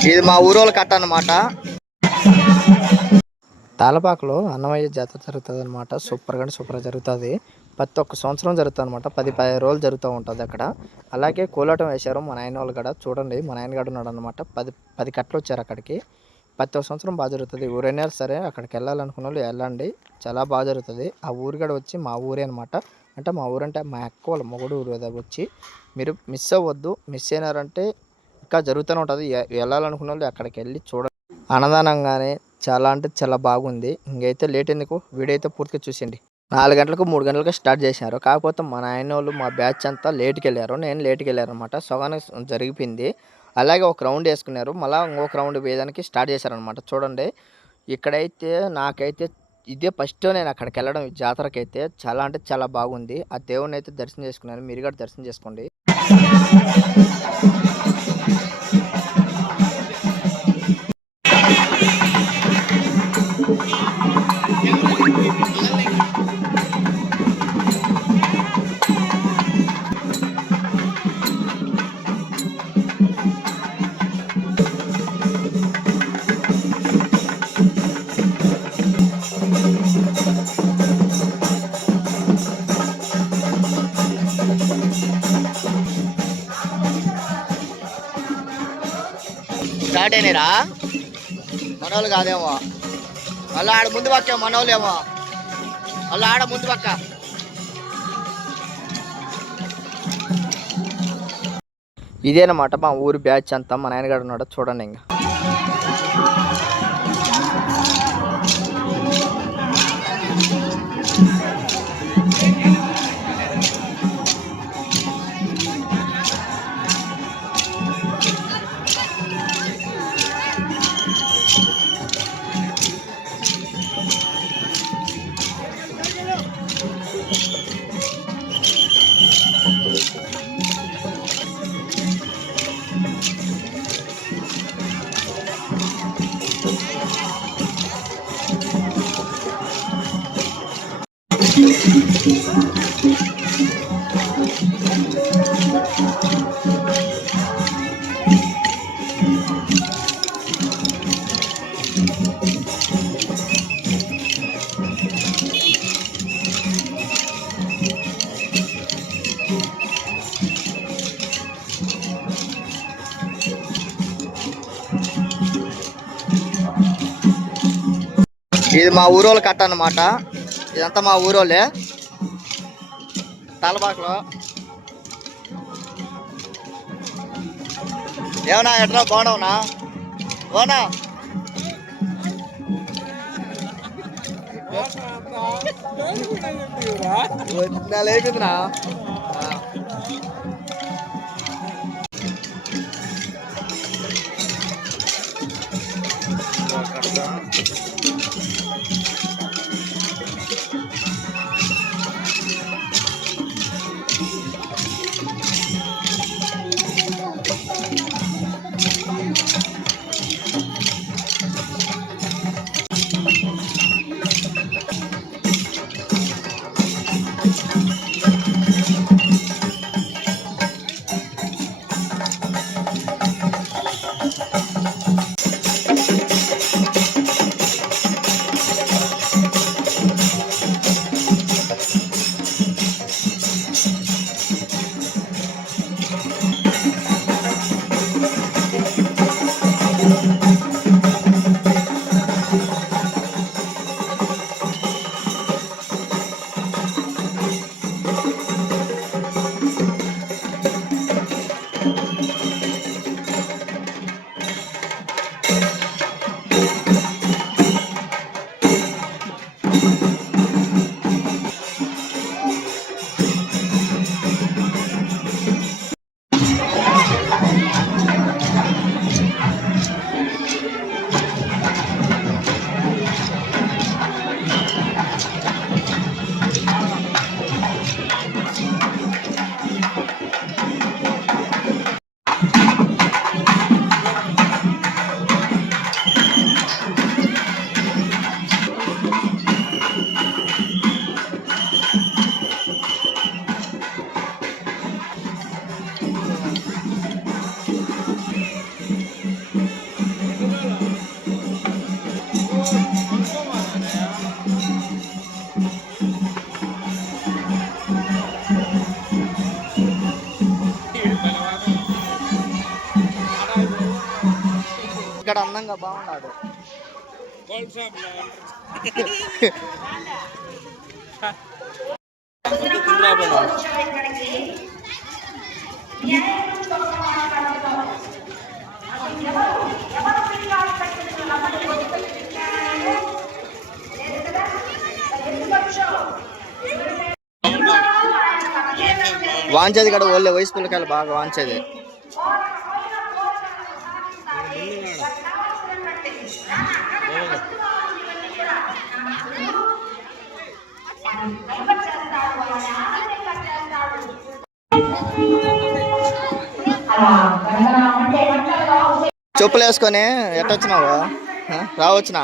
ఇది మా ఊరోళ్ళ కట్ట అన్నమాట. తాళపాకలో అన్నమయ్య జాతర జరుగుతుంది అనమాట. సూపర్గా జరుగుతుంది. ప్రతి ఒక్క సంవత్సరం జరుగుతుంది అనమాట. 10 రోజులు జరుగుతూ ఉంటుంది అక్కడ. అలాగే కోలాటం వేశారు మా నాయన వాళ్ళు కూడా. చూడండి మా నాయనగాడు ఉన్నాడు అనమాట. 10 కట్టలు వచ్చారు అక్కడికి. ప్రతి ఒక్క సంవత్సరం బాగా జరుగుతుంది. ఊరైనా సరే అక్కడికి వెళ్ళాలనుకున్న వాళ్ళు వెళ్ళండి, చాలా బాగా జరుగుతుంది. ఆ ఊరు కూడా వచ్చి మా ఊరే అనమాట. అంటే మా ఊరంటే మా అక్క వాళ్ళ మొగుడు ఊరు వచ్చి. మీరు మిస్ అవ్వద్దు. మిస్ అయినారంటే ఇంకా జరుగుతూనే ఉంటుంది. వెళ్ళాలనుకున్న వాళ్ళు అక్కడికి వెళ్ళి చూడండి. అన్నదానంగానే చాలా అంటే చాలా బాగుంది. ఇంకైతే లేట్ ఎందుకు, వీడియో అయితే పూర్తిగా చూసేయండి. 4 గంటలకు 3 గంటలకు స్టార్ట్ చేసినారు. కాకపోతే మా నాయన వాళ్ళు మా బ్యాచ్ అంతా లేట్కి వెళ్ళారు. నేను లేట్కి వెళ్ళాను అనమాట. సగానికి జరిగిపోయింది. అలాగే ఒక రౌండ్ వేసుకున్నారు. మళ్ళీ ఇంకొక రౌండ్ వేయడానికి స్టార్ట్ చేశారనమాట. చూడండి ఇక్కడైతే నాకైతే ఇదే ఫస్ట్ నేను అక్కడికి వెళ్ళడం ఈ జాతరకైతే. చాలా అంటే చాలా బాగుంది. ఆ దేవుడిని అయితే దర్శనం చేసుకున్నాను. మీరు కూడా దర్శనం చేసుకోండి. స్టార్ట్ అయినారా? మనోళ్ళు కాదేమో, మళ్ళీ ఆడ ముందు పక్క మనోళ్ళు ఏమో, మళ్ళీ ఆడ ముందు పక్క. ఇదేనమాట మా ఊరి బ్యాచ్ అంతా. మా నాయనగాడు ఉన్నాడు చూడండి. ఇంకా ఇది మా ఊరోళ్ళ కట్ట అన్నమాట. ఇదంతా మా ఊరోళ్ళే. తాళపాకలో ఏమన్నా ఎట్లా బాగున్నావునా? ఓనా లేకుందినా? ఇక్కడ అందంగా బాగున్నాడు. వాంచేది కూడా ఓళ్ళే వయసు పిల్లకాయలు బాగా వాంచేది. చెప్పులు వేసుకొని ఎట్టొచ్చినావు? రావచ్చునా?